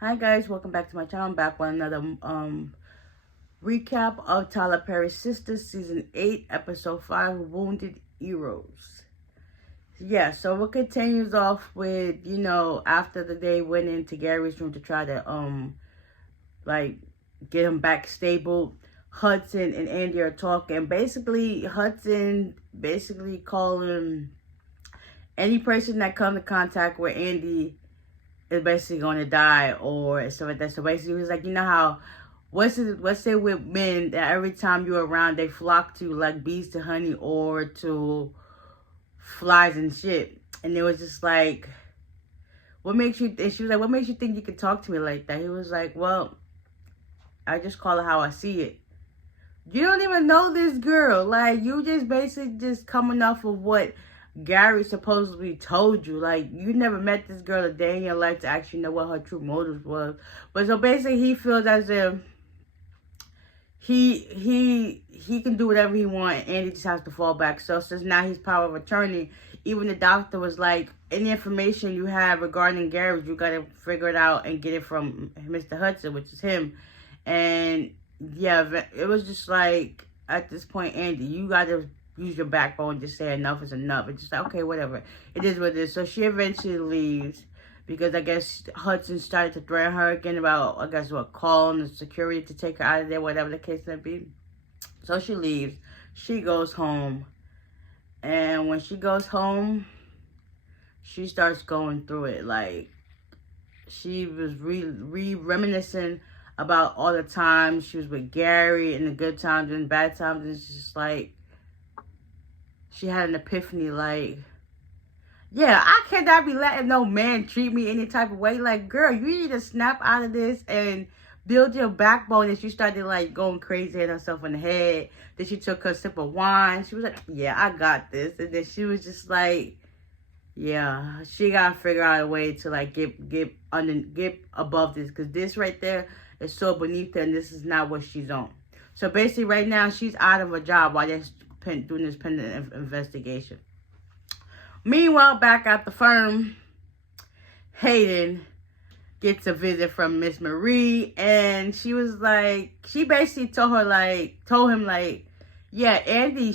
Hi guys, welcome back to my channel. I'm back with another recap of Tyler Perry's Sistas season 8 episode 5, Wounded Eros. Yeah, so it continues off with, after the day went into Gary's room to try to like get him back stable. Hudson and Andi are talking. Basically, Hudson calling any person that come in contact with Andi is basically going to die or stuff like that. So basically, he was like, you know how, what's it with men that every time you're around, they flock to like bees to honey or to flies and shit. And it was just like, what makes you, and she was like, what makes you think you can talk to me like that? He was like, well, I just call it how I see it. You don't even know this girl. Like, you just basically just coming off of what Gary supposedly told you. Like, you never met this girl a day in your life to actually know what her true motives was. But so basically, he feels as if he can do whatever he wants, and he just has to fall back. So since now he's power of attorney, even the doctor was like, any information you have regarding Gary, you got to figure it out and get it from Mr. Hudson, which is him. And yeah, it was just like, at this point, Andi, you got to use your backbone and just say enough is enough. It's just like, okay, whatever. It is what it is. So she eventually leaves because I guess Hudson started to threaten her again about, I guess, calling the security to take her out of there, whatever the case may be. So she leaves. She goes home. And when she goes home, she starts going through it. Like, she was reminiscing about all the times she was with Gary and the good times and bad times. And it's just like, she had an epiphany, like, yeah, I cannot be letting no man treat me any type of way. Like, girl, you need to snap out of this and build your backbone. And she started, like, going crazy, hitting herself in the head. Then she took her sip of wine. She was like, yeah, I got this. And then she was just like, yeah, she got to figure out a way to, like, get above this. Because this right there is so beneath her, and this is not what she's on. So, basically, right now, she's out of a job while they're doing this pending investigation. Meanwhile, back at the firm, Hayden gets a visit from Miss Marie, and she was like, she basically told him like, yeah, Andi,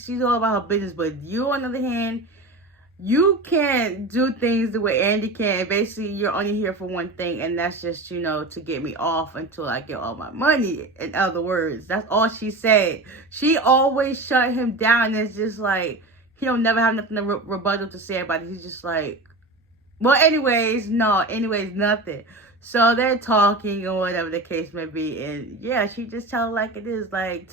she's all about her business, but you, on the other hand, you can't do things the way Andi can. And basically, you're only here for one thing, and that's just, to get me off until I get all my money. In other words, that's all she said. She always shut him down. It's just like, he don't never have nothing to rebuttal to say about it. He's just like, well, anyways, nothing. So they're talking or whatever the case may be. And yeah, she just tell her like it is. Like,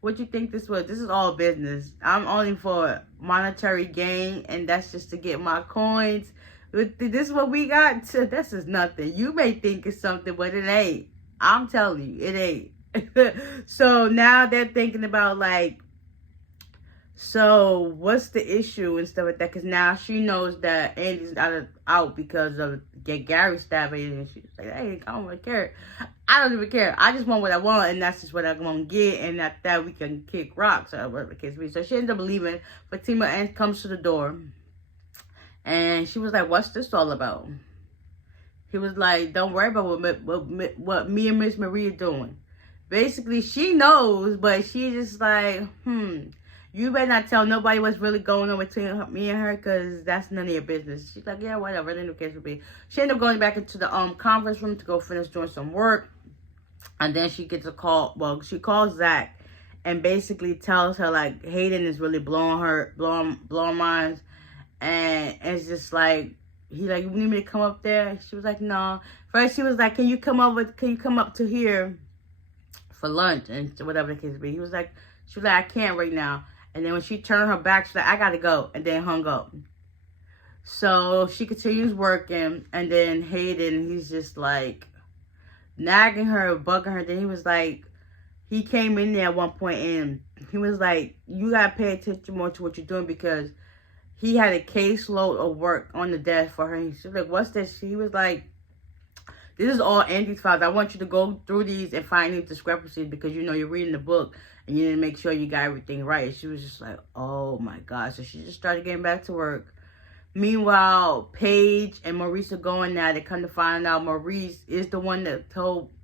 what you think this was? This is all business. I'm only for monetary gain, and that's just to get my coins. This is what we got. This is nothing. You may think it's something, but it ain't. I'm telling you, it ain't. So now they're thinking about like, so what's the issue and stuff like that? Because now she knows that Andi's out because of Gary stabbing, and she's like, hey, I don't really care. I don't even care. I just want what I want, and that's just what I'm going to get, and after that we can kick rocks or whatever the case be. So she ends up leaving. Fatima and comes to the door, and she was like, what's this all about? He was like, don't worry about what me and Miss Marie are doing. Basically, she knows, but she just like, you better not tell nobody what's really going on between me and her, because that's none of your business. She's like, yeah, whatever, then the case will be. She ended up going back into the conference room to go finish doing some work. And then she gets a call. Well, she calls Zach and basically tells her, like, Hayden is really blowing minds. And it's just like, he like, you need me to come up there? She was like, no. First, she was like, can you come up to here for lunch and whatever the case be? He was like, she was like, I can't right now. And then when she turned her back, she's like, I gotta go. And then hung up. So she continues working. And then Hayden, he's just like nagging her, bugging her. Then he was like, he came in there at one point and he was like, you gotta pay attention more to what you're doing, because he had a caseload of work on the desk for her. And she was like, what's this? He was like, this is all Andi's files. I want you to go through these and find these discrepancies, because you're reading the book and you need to make sure you got everything right. And she was just like, oh my God. So she just started getting back to work. Meanwhile, Paige and Maurice are going now. They come to find out Maurice is the one that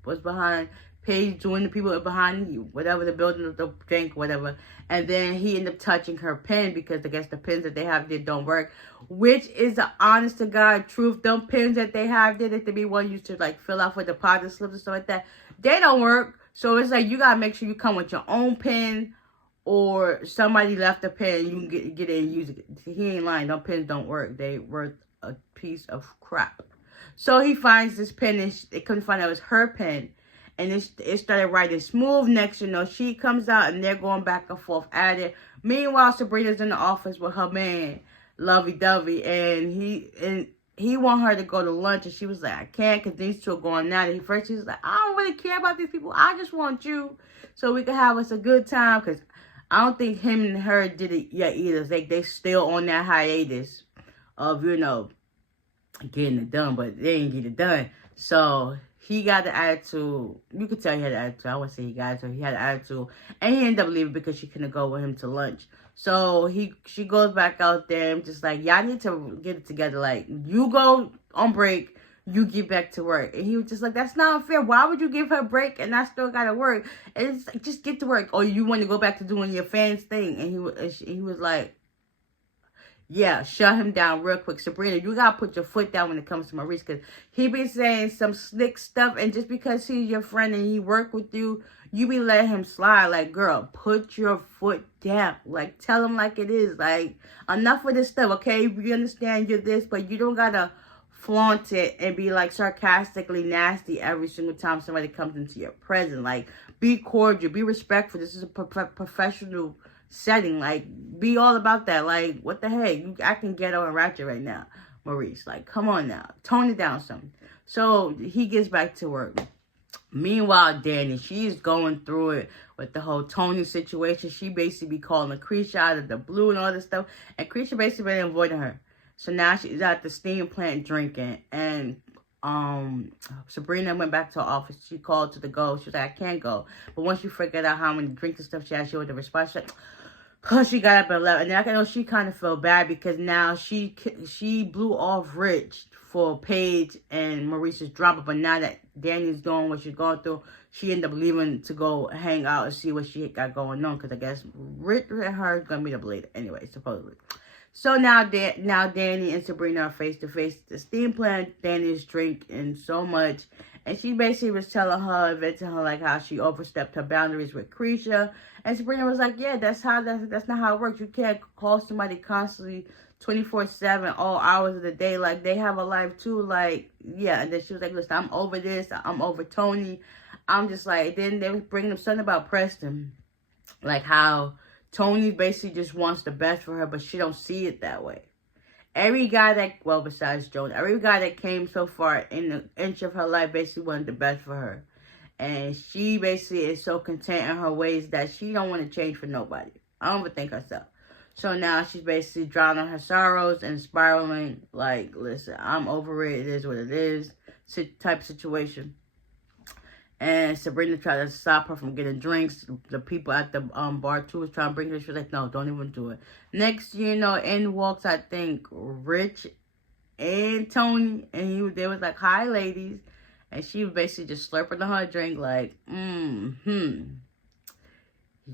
was behind Paige doing the people behind you, whatever, the building of the drink, whatever. And then he ended up touching her pen because I guess the pens that they have there don't work. Which is the honest to God truth. Them pens that they have there that they be one used to like fill out for deposit slips and stuff like that, they don't work. So it's like you gotta make sure you come with your own pen, or somebody left a pen, you can get it and use it. He ain't lying. Them pens don't work. They worth a piece of crap. So he finds this pen, and they couldn't find out it was her pen. And it started writing smooth. Next, you know, she comes out, and they're going back and forth at it. Meanwhile, Sabrina's in the office with her man, Lovey-Dovey, and he want her to go to lunch, and she was like, I can't, because these two are going at it. First, she was like, I don't really care about these people. I just want you so we can have us a good time, because I don't think him and her did it yet either. They still on that hiatus of, you know, getting it done, but they ain't get it done. So he got the attitude. You could tell he had an attitude. I wouldn't say he got it. He had an attitude. And he ended up leaving because she couldn't go with him to lunch. So she goes back out there and just like, y'all need to get it together. Like, you go on break, you get back to work. And he was just like, that's not unfair. Why would you give her a break and I still gotta work? And it's like, just get to work. Or you want to go back to doing your fans thing. And he was like, yeah, shut him down real quick. Sabrina, you gotta put your foot down when it comes to Maurice, because he be saying some slick stuff, and just because he's your friend and he work with you, you be letting him slide. Like, girl, put your foot down. Like, tell him like it is. Like, enough of this stuff, okay? We understand you're this, but you don't gotta flaunt it and be like sarcastically nasty every single time somebody comes into your presence. Like, be cordial, be respectful. This is a professional setting. Like, be all about that. Like, what the heck? You acting ghetto and ratchet right now, Maurice. Like, come on now. Tone it down some. So he gets back to work. Meanwhile, Danny, she's going through it with the whole Tony situation. She basically be calling Creature out of the blue and all this stuff. And Creature basically been avoiding her. So now she's at the steam plant drinking. And Sabrina went back to her office. She called to the go. She was like, I can't go. But once she figured out how many drinks and stuff she had, she was the response. She like, cause she got up at 11, and I know she kind of felt bad because now she blew off Rich for Paige and Maurice's drama, but now that Danny's doing what she's going through, she ended up leaving to go hang out and see what she got going on, because I guess Rich and her is gonna meet up later anyway, supposedly. So now Danny and Sabrina are face to face at the steam plant. Danny's drinking so much, and she basically was telling her, venting her, like how she overstepped her boundaries with Creature. And Sabrina was like, yeah, that's not how it works. You can't call somebody constantly 24/7, all hours of the day. Like, they have a life too. Like, yeah. And then she was like, listen, I'm over this. I'm over Tony. I'm just like, then they was bringing up something about Preston. Like how Tony basically just wants the best for her, but she don't see it that way. Every guy that, well, besides Joan, every guy that came so far in the inch of her life basically wanted the best for her. And she basically is so content in her ways that she don't want to change for nobody. I don't even think herself. So now she's basically drowning her sorrows and spiraling. Like, listen, I'm over it. It is what it is. Type of situation. And Sabrina tried to stop her from getting drinks. The people at the bar too was trying to bring her. She was like, no, don't even do it. Next, you know, in walks, I think, Rich and Tony. And they was like, hi, ladies. And she was basically just slurping on her drink like,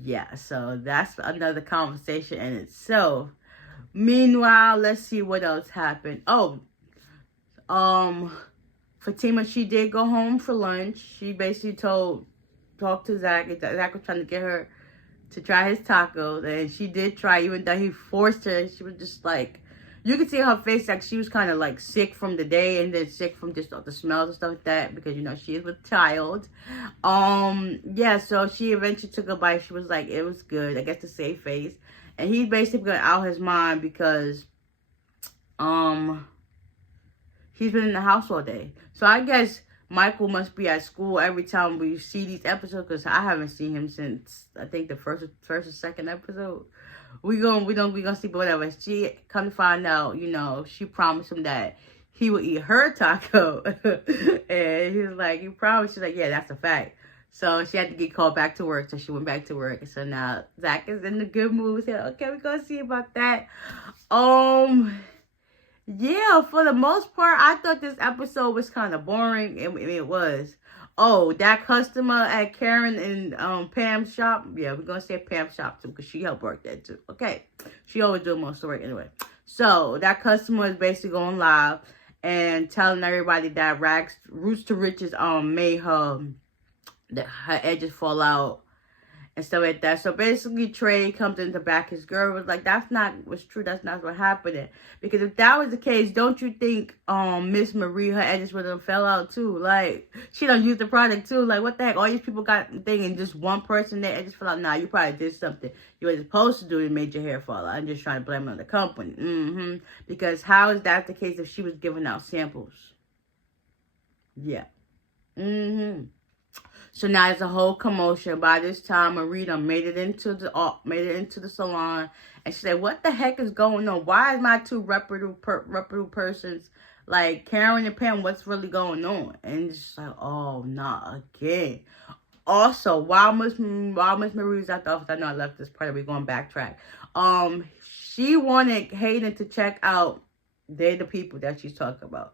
yeah, so that's another conversation in itself. Meanwhile, let's see what else happened. Oh, Fatima, she did go home for lunch. She basically talked to Zach. Zach was trying to get her to try his tacos. And she did try, even though he forced her. She was just like, you could see her face, like she was kind of like sick from the day and then sick from just the smells and stuff like that, because, you know, she is with child. Yeah, so she eventually took a bite. She was like, it was good. I guess to save face. And he's basically going out his mind because he's been in the house all day. So I guess Michael must be at school every time we see these episodes, because I haven't seen him since, I think, the first or second episode. We gonna see, but whatever. She come to find out, you know, she promised him that he would eat her taco. And he was like, you promised? She's like, yeah, that's a fact. So she had to get called back to work. So she went back to work. So now Zach is in the good mood. So, okay, we're gonna see about that. yeah, for the most part, I thought this episode was kind of boring. It was. Oh, that customer at Karen and Pam's shop. Yeah, we're gonna say Pam's shop too, because she helped work there too. Okay, she always do most of the work anyway. So that customer is basically going live and telling everybody that Roots to Riches made her edges fall out and stuff like that. So basically, Trey comes in to back his girl. Was like, that's not what's true. That's not what happened. Because if that was the case, don't you think Miss Marie, her edges would have fell out too? Like, she don't use the product too. Like, what the heck? All these people got the thing and just one person their edges fell out. Nah, you probably did something you were supposed to do and made your hair fall out. I'm just trying to blame it on the company. Because how is that the case if she was giving out samples? Yeah. So now it's a whole commotion. By this time, Marita made it into the salon, and she said, "What the heck is going on? Why is my two reputable persons like Karen and Pam? What's really going on?" And it's just like, "Oh, not again." Also, while Miss Marie's at the office, I know I left this part. We're going backtrack. She wanted Hayden to check out. They're the people that she's talking about.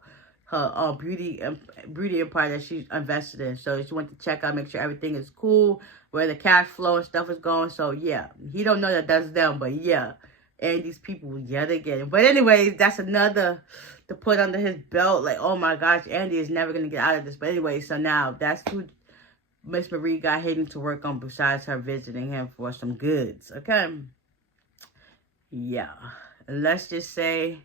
Her beauty empire that she's invested in. So she went to check out, make sure everything is cool, where the cash flow and stuff is going. So yeah, he don't know that that's them, but yeah, and these people yet again. But anyways, that's another to put under his belt. Like, oh my gosh, Andy is never gonna get out of this. But anyway, so now that's who Miss Marie got Hayden to work on besides her visiting him for some goods. Okay, yeah, let's just say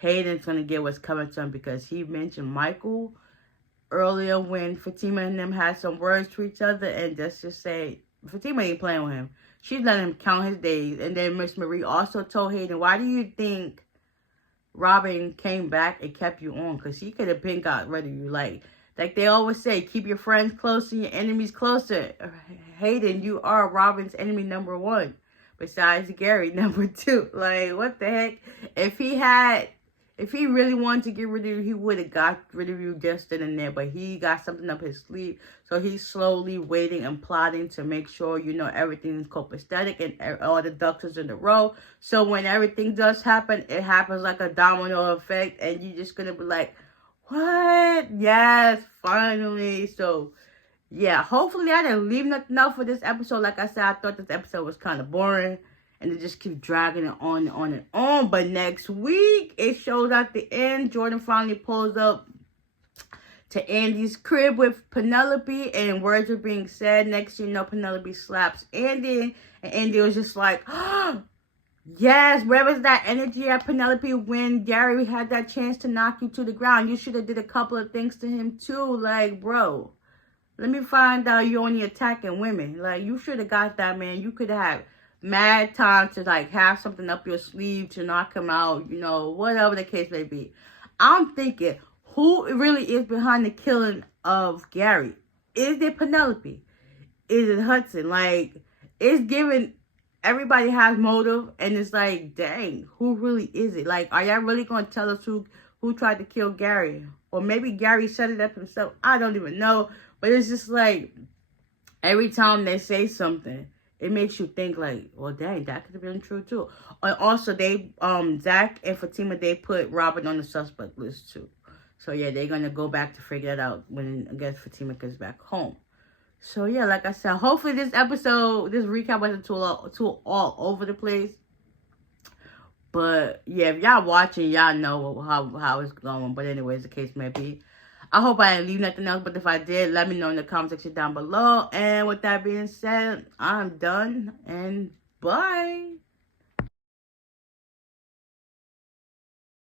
Hayden's going to get what's coming to him because he mentioned Michael earlier when Fatima and them had some words to each other. And let's just say, Fatima ain't playing with him. She's letting him count his days. And then Miss Marie also told Hayden, why do you think Robin came back and kept you on? Because he could have been got rid of you. Like they always say, keep your friends close and your enemies closer. Hayden, you are Robin's enemy number one. Besides Gary, number two. Like, what the heck? If he really wanted to get rid of you, he would have got rid of you just then and there. But he got something up his sleeve. So he's slowly waiting and plotting to make sure, everything is copacetic and all the ducks is in a row. So when everything does happen, it happens like a domino effect. And you're just going to be like, what? Yes, finally. So, yeah, hopefully I didn't leave nothing out for this episode. Like I said, I thought this episode was kind of boring. And it just keeps dragging it on and on and on. But next week, it shows at the end. Jordan finally pulls up to Andy's crib with Penelope. And words are being said. Next thing you know, Penelope slaps Andy. And Andy was just like, oh, yes, where was that energy at Penelope when Gary had that chance to knock you to the ground? You should have did a couple of things to him too. Like, bro, let me find out you're only attacking women. Like, you should have got that, man. You could have mad time to like have something up your sleeve to knock him out, whatever the case may be. I'm thinking, who really is behind the killing of Gary? Is it Penelope? Is it Hudson? Like, it's giving everybody has motive, and it's like, dang, who really is it? Like, are y'all really gonna tell us who tried to kill Gary? Or maybe Gary set it up himself. I don't even know. But it's just like every time they say something, it makes you think like, well, dang, that could have been true too. And also, they, Zach and Fatima, they put Robin on the suspect list too. So yeah, they're gonna go back to figure that out when I guess Fatima gets back home. So yeah, like I said, hopefully this recap wasn't too all over the place. But yeah, if y'all watching, y'all know how it's going. But anyways, the case may be. I hope I didn't leave nothing else, but if I did, let me know in the comment section down below. And with that being said, I'm done, and bye.